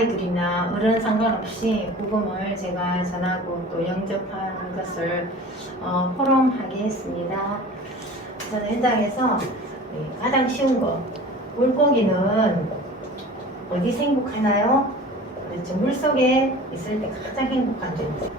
아이들이나 어른 상관없이 복음을 제가 전하고 또 영접하는 것을 포럼하겠습니다. 저는 현장에서 가장 쉬운 거, 물고기는 어디서 행복하나요? 그렇죠. 물속에 있을 때 가장 행복한 존재.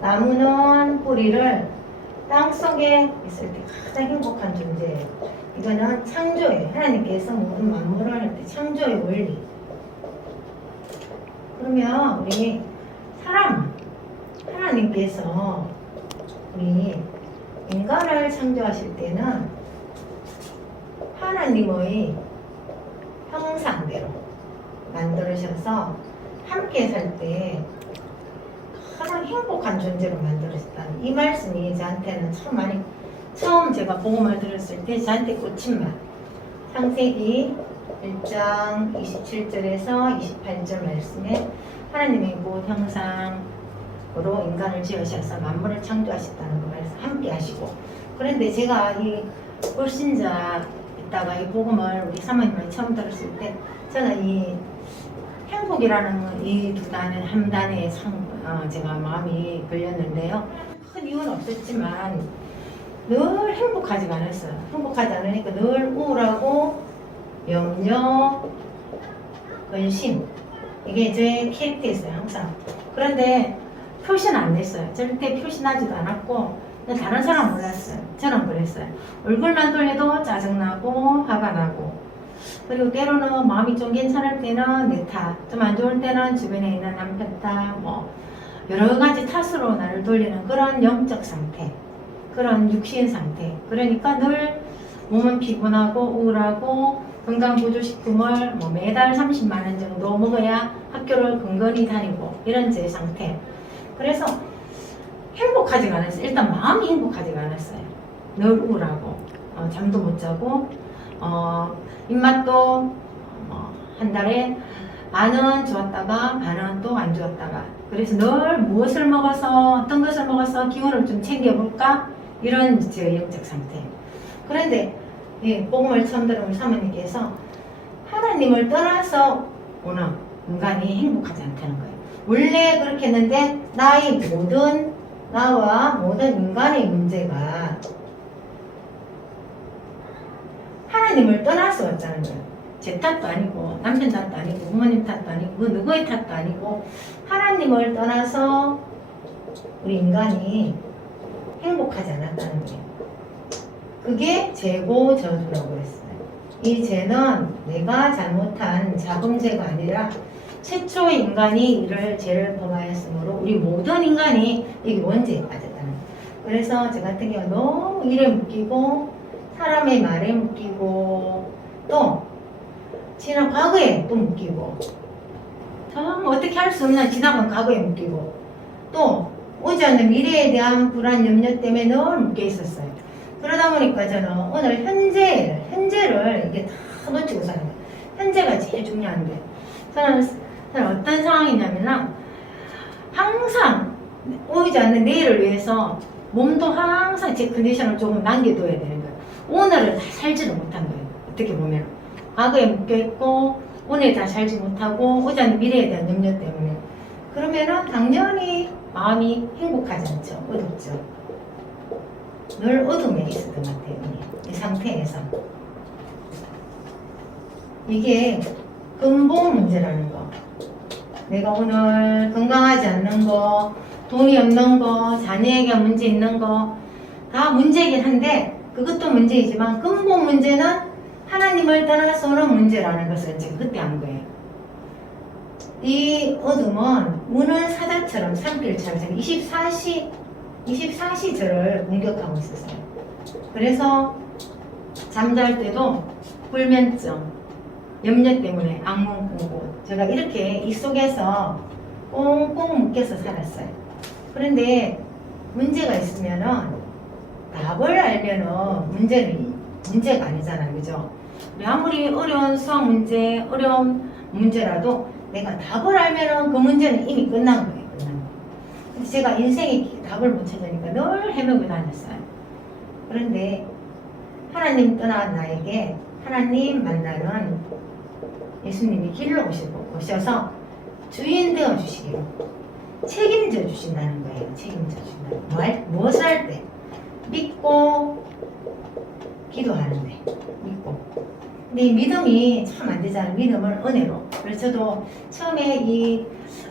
나무는 뿌리를 땅속에 있을 때 가장 행복한 존재예요. 이거는 창조예요. 하나님께서 모든 만물을 할 때 창조의 원리. 그러면 우리 하나님께서 우리 인간을 창조하실 때는 하나님의 형상대로 만들으셔서 함께 살 때 가장 행복한 존재로 만들어졌다는 이 말씀이 저한테는 참 많이 처음 제가 복음을 들었을 때 저한테 꽂힌 말. 창세기 1장 27절에서 28절 말씀에 하나님의 그 형상으로 인간을 지으셔서 만물을 창조하셨다는 그 말씀 함께 하시고, 그런데 제가 이 불신자 있다가 이 복음을 우리 사모님을 처음 들었을 때 저는 이 행복이라는 이 두 단에 한 단에 제가 마음이 걸렸는데요. 큰 이유는 없었지만 늘 행복하지가 않았어요. 행복하지 않으니까 늘 우울하고 염려, 근심, 이게 제 캐릭터였어요, 항상. 그런데 표시는 안 냈어요. 절대 표시나지도 않았고 다른 사람 몰랐어요. 저는 그랬어요. 얼굴만 돌려도 짜증나고 화가 나고, 그리고 때로는 마음이 좀 괜찮을 때는 내 탓, 좀 안 좋을 때는 주변에 있는 남편 탓, 여러 가지 탓으로 나를 돌리는 그런 영적 상태, 그런 육신 상태. 그러니까 늘 몸은 피곤하고 우울하고 건강보조식품을 매달 30만 원 정도 먹어야 학교를 근근히 다니고 이런 제 상태. 그래서 행복하지가 않았어요. 일단 마음이 행복하지가 않았어요. 늘 우울하고 잠도 못 자고 입맛도 한 달에 반은 좋았다가 반은 또 안 좋았다가, 그래서 늘 무엇을 먹어서 어떤 것을 먹어서 기운을 좀 챙겨볼까 이런 제 영적 상태. 그런데 복음을 처음 들은 우리 사모님께서 하나님을 떠나서 오는 인간이 행복하지 않다는 거예요. 원래 그렇게 했는데 나와 모든 인간의 문제가 하나님을 떠나서 왔다는 거예요. 제 탓도 아니고 남편 탓도 아니고 부모님 탓도 아니고 그 누구의 탓도 아니고 하나님을 떠나서 우리 인간이 행복하지 않았다는 거예요. 그게 죄고 저주라고 했어요. 이 죄는 내가 잘못한 자범죄가 아니라 최초의 인간이 이를 죄를 범하였으므로 우리 모든 인간이 이게 원죄에 빠졌다는 거예요. 그래서 저 같은 경우 너무 일에 묶이고 사람의 말에 묶이고 또 지난 과거에 또 묶이고 참 어떻게 할 수 없나 지나간 과거에 묶이고 또 오지 않는 미래에 대한 불안 염려 때문에 늘 묶여 있었어요. 그러다 보니까 저는 오늘 현재를 이게 다 놓치고 사는 거예요. 현재가 제일 중요한데 저는 어떤 상황이냐면 항상 오지 않는 내일을 위해서 몸도 항상 제 컨디션을 조금 남겨둬야 되는 거예요. 오늘을 다 살지를 못한 거예요. 어떻게 보면 과거에 묶여있고 오늘 다 살지 못하고 오지 않는 미래에 대한 염려 때문에, 그러면은 당연히 마음이 행복하지 않죠. 어둡죠. 늘 어둠에 있었던 것 같아요. 이 상태에서 이게 근본 문제라는 거. 내가 오늘 건강하지 않는 거, 돈이 없는 거, 자녀에게 문제 있는 거 다 문제이긴 한데 그것도 문제이지만 근본 문제는 하나님을 떠나서는 문제라는 것을 제가 그때 안 거예요. 이 어둠은 무는 사자처럼 산길처럼 24시 저를 공격하고 있었어요. 그래서 잠잘 때도 불면증, 염려 때문에 악몽 꾸고 제가 이렇게 이 속에서 꽁꽁 묶여서 살았어요. 그런데 문제가 있으면은 답을 알면은 문제가 아니잖아요. 그죠? 아무리 어려운 수학 문제, 어려운 문제라도 내가 답을 알면은 그 문제는 이미 끝난 거예요. 그래서 제가 인생에 답을 못 찾으니까 늘 헤매고 다녔어요. 그런데 하나님 떠난 나에게 하나님 만나는 예수님이 길로 오셔서 주인 되어 주시기로 책임져 주신다는 거예요. 책임져 주신다는 거. 무엇을 할 때? 믿고 기도하는데 믿고. 근데 이 믿음이 참 안 되잖아요. 믿음을 은혜로. 그래서 저도 처음에 이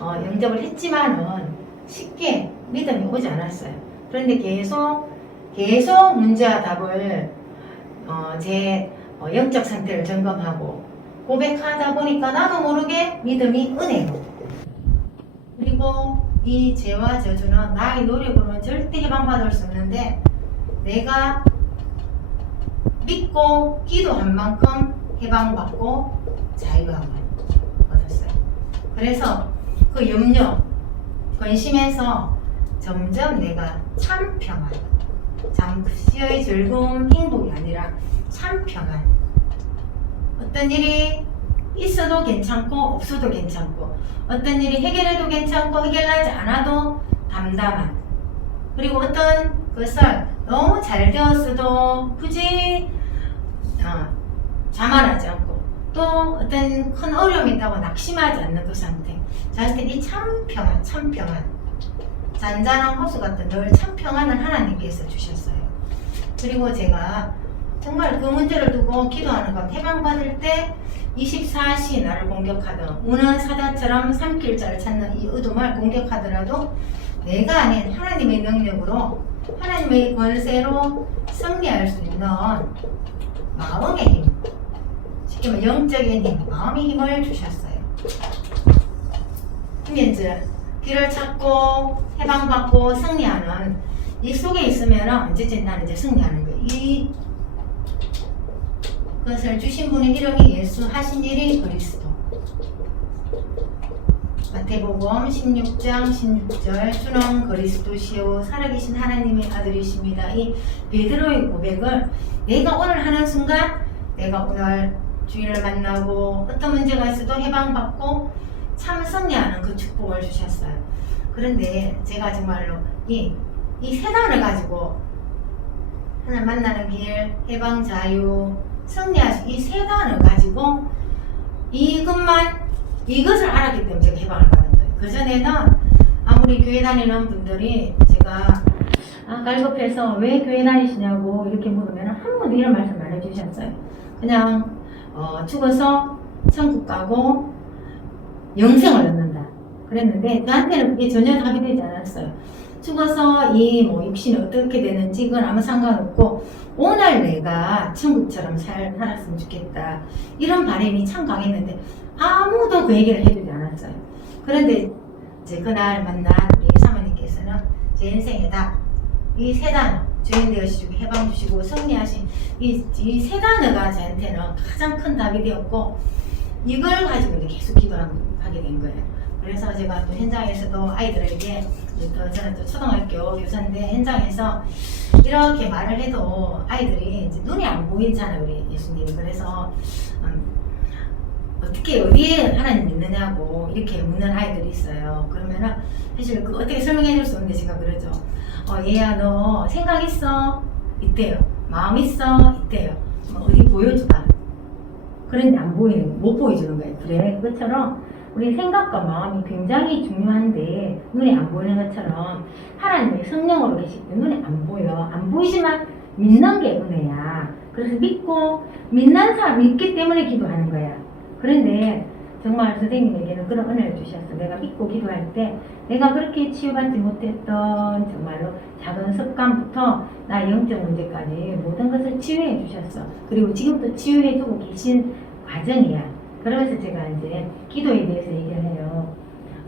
영접을 했지만은 쉽게 믿음이 오지 않았어요. 그런데 계속 문제와 답을 제 영적 상태를 점검하고 고백하다 보니까 나도 모르게 믿음이 은혜로. 그리고 이 죄와 저주는 나의 노력으로는 절대 해방받을 수 없는데 내가 믿고 기도한 만큼 해방받고 자유함을 얻었어요. 그래서 그 염려, 근심에서 점점 내가 참 평안, 잠시의 즐거움, 행복이 아니라 참 평안. 어떤 일이 있어도 괜찮고 없어도 괜찮고 어떤 일이 해결해도 괜찮고 해결하지 않아도 담담한, 그리고 어떤 것을 너무 잘 되었어도 굳이 자만하지 않고 또 어떤 큰 어려움이 있다고 낙심하지 않는 그 상태. 저한테 이 참 평안, 참 평안, 잔잔한 호수 같은 늘 참 평안을 하나님께서 주셨어요. 그리고 제가 정말 그 문제를 두고 기도하는 것, 해방받을 때 24시 나를 공격하던 우는 사자처럼 삼킬자를 찾는 이 어둠을 공격하더라도 내가 아닌 하나님의 능력으로 하나님의 권세로 승리할 수 있는 마음의 힘, 쉽게 말해 영적인 힘, 마음의 힘을 주셨어요. 근데 이제 길을 찾고 해방받고 승리하는 이 속에 있으면 언제든지 나는 이제 승리하는 거예요. 이 그것을 주신 분의 이름이 예수, 하신 일이 그리스도. 마태복음 16장 16절 주는 그리스도시요 살아계신 하나님의 아들이십니다. 이 베드로의 고백을 내가 오늘 하는 순간 내가 오늘 주인을 만나고 어떤 문제가 있어도 해방받고 참 승리하는 그 축복을 주셨어요. 그런데 제가 정말로 이 세 단을 가지고 하나님 만나는 길, 해방, 자유, 승리하시 이 세 단을 가지고 이것을 알았기 때문에 제가 해방을 받은 거예요. 그전에는 아무리 교회 다니는 분들이 제가 갈급해서 왜 교회 다니시냐고 이렇게 물으면 한 번도 이런 말씀 안 해주셨어요. 그냥 죽어서 천국 가고 영생을 얻는다 그랬는데 저한테는 그게 전혀 답이 되지 않았어요. 죽어서 이 육신이 어떻게 되는지 그건 아무 상관없고 오늘 내가 천국처럼 살았으면 좋겠다 이런 바람이 참 강했는데 아무도 그 얘기를 해주지 않았어요. 그런데 이제 그날 만난 우리 사모님께서는 제 인생에다 이 세 단어 주인 되어주시고 해방 주시고 승리하신 이 세 단어가 저한테는 가장 큰 답이 되었고 이걸 가지고 이제 계속 기도하게 된 거예요. 그래서 제가 또 현장에서도 아이들에게 저는 또 초등학교 교사인데 현장에서 이렇게 말을 해도 아이들이 이제 눈이 안 보이잖아요, 우리 예수님. 그래서 어떻게 어디에 하나님 믿느냐고 이렇게 묻는 아이들이 있어요. 그러면은 사실 그 어떻게 설명해 줄 수 없는데 제가 그러죠. 얘야 너 생각 있어? 있대요. 마음 있어? 있대요. 어디 보여주봐. 그런데 안 보이는, 못 보여주는 거예요. 그래, 그것처럼 우리 생각과 마음이 굉장히 중요한데 눈에 안 보이는 것처럼 하나님의 성령으로 계실 때 눈에 안 보여. 안 보이지만 믿는 게 은혜야. 그래서 믿고 믿는 사람 믿기 때문에 기도하는 거야. 그런데 정말 선생님에게는 그런 은혜를 주셨어. 내가 믿고 기도할 때 내가 그렇게 치유받지 못했던 정말로 작은 습관부터 나의 영적 문제까지 모든 것을 치유해 주셨어. 그리고 지금도 치유해 주고 계신 과정이야. 그러면서 제가 이제 기도에 대해서 얘기를 해요.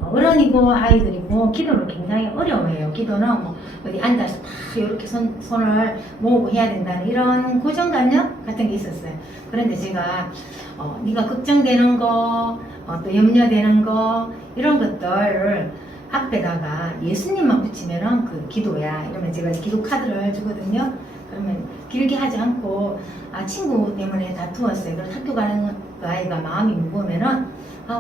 어른이고 아이들이고 기도를 굉장히 어려워해요. 기도는 뭐 어디 앉아서 다 이렇게 손을 모으고 해야 된다는 이런 고정관념 같은 게 있었어요. 그런데 제가 네가 걱정되는 거, 또 염려되는 거 이런 것들 앞에다가 예수님만 붙이면은 그 기도야. 이러면 제가 기도 카드를 주거든요. 그러면 길게 하지 않고 친구 때문에 다투었어요. 그래서 학교 가는 그 아이가 마음이 무거우면은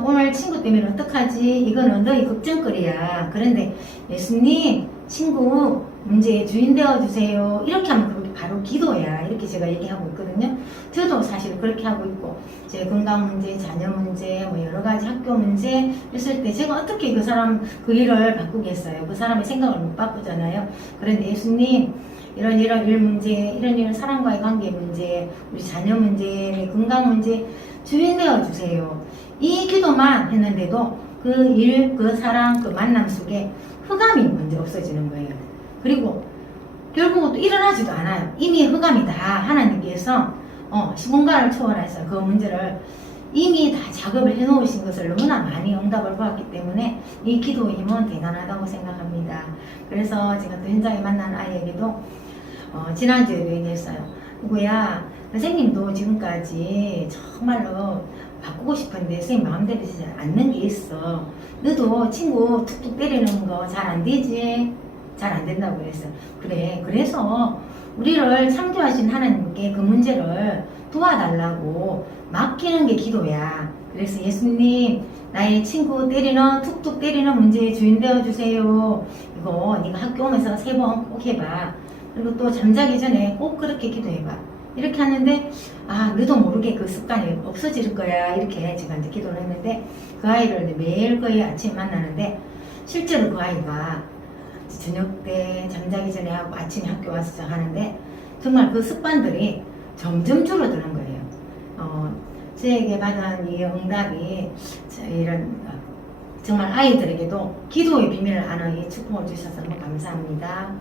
오늘 친구 때문에 어떡하지? 이거는 너희 걱정거리야. 그런데 예수님 친구 문제의 주인 되어주세요. 이렇게 하면 그렇게 바로 기도야. 이렇게 제가 얘기하고 있거든요. 저도 사실 그렇게 하고 있고, 제 건강 문제, 자녀 문제, 뭐 여러 가지 학교 문제 있을 때 제가 어떻게 그 사람 그 일을 바꾸겠어요. 그 사람의 생각을 못 바꾸잖아요. 그런데 예수님, 이런 일 문제, 이런 사람과의 관계 문제, 우리 자녀 문제, 건강 문제 주인되어 주세요. 이 기도만 했는데도 그 일, 그 사람, 그 만남 속에 흑암이 먼저 없어지는 거예요. 그리고 결국은 또 일어나지도 않아요. 이미 흑암이 다 하나님께서 시공간을 초월해서 그 문제를 이미 다 작업을 해놓으신 것을 너무나 많이 응답을 받았기 때문에 이 기도의 힘은 대단하다고 생각합니다. 그래서 제가 또 현장에 만난 아이에게도 지난주에도 얘기했어요. 누구야, 선생님도 지금까지 정말로 바꾸고 싶은데 선생님 마음대로 되지 않는 게 있어. 너도 친구 툭툭 때리는 거 잘 안 되지? 잘 안 된다고 그랬어요. 그래, 그래서 우리를 창조하신 하나님께 그 문제를 도와달라고 맡기는 게 기도야. 그래서 예수님, 나의 친구 때리는 툭툭 때리는 문제의 주인 되어주세요. 이거 네가 학교 오면서 3번 꼭 해봐. 그리고 또 잠자기 전에 꼭 그렇게 기도해봐. 이렇게 하는데, 너도 모르게 그 습관이 없어질 거야. 이렇게 제가 이제 기도를 했는데, 그 아이를 매일 거의 아침에 만나는데, 실제로 그 아이가 저녁 때 잠자기 전에 하고 아침에 학교 와서 하는데, 정말 그 습관들이 점점 줄어드는 거예요. 저에게 받은 이 응답이 이런 정말 아이들에게도 기도의 비밀을 아는 이 축복을 주셔서 너무 감사합니다.